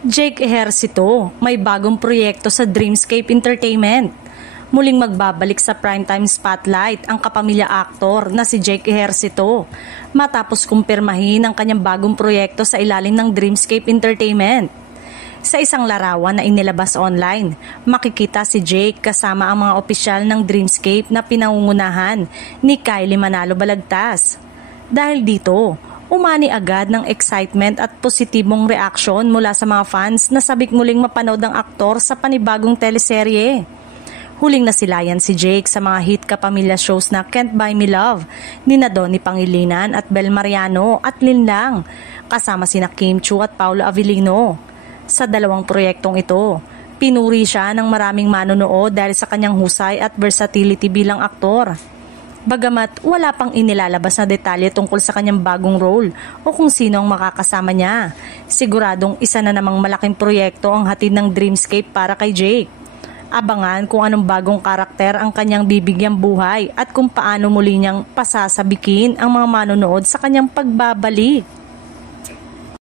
Jake Ejercito, may bagong proyekto sa Dreamscape Entertainment. Muling magbabalik sa primetime spotlight ang kapamilya aktor na si Jake Ejercito matapos kumpirmahin ang kanyang bagong proyekto sa ilalim ng Dreamscape Entertainment. Sa isang larawan na inilabas online, makikita si Jake kasama ang mga opisyal ng Dreamscape na pinangungunahan ni Kylie Manalo Balagtas. Dahil dito, umani agad ng excitement at positibong reaksyon mula sa mga fans na sabik muling mapanood ang aktor sa panibagong teleserye. Huling nasilayan si Jake sa mga hit kapamilya shows na Can't Buy Me Love, nina Donnie Pangilinan at Bel Mariano at Linlang, kasama sina Kim Chiu at Paolo Avellino. Sa dalawang proyektong ito, pinuri siya ng maraming manonood dahil sa kanyang husay at versatility bilang aktor. Bagamat wala pang inilalabas na detalye tungkol sa kanyang bagong role o kung sino ang makakasama niya, siguradong isa na namang malaking proyekto ang hatid ng Dreamscape para kay Jake. Abangan kung anong bagong karakter ang kanyang bibigyang buhay at kung paano muli niyang pasasabikin ang mga manonood sa kanyang pagbabalik.